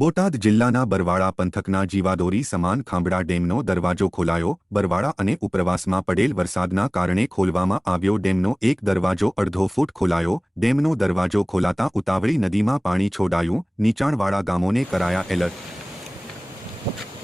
બોટાદ જિલ્લાના બરવાળા પંથકના જીવાદોરી સમાન ખાંભડા ડેમનો દરવાજો ખોલાયો. બરવાળા અને ઉપરવાસમાં પડેલ વરસાદના કારણે ખોલવામાં આવ્યો ડેમનો એક દરવાજો અડધો ફૂટ ખોલાયો. ડેમનો દરવાજો ખોલાતા ઉતાવળી નદીમાં પાણી છોડાયું. નીચાણવાળા ગામોને કરાયા એલર્ટ.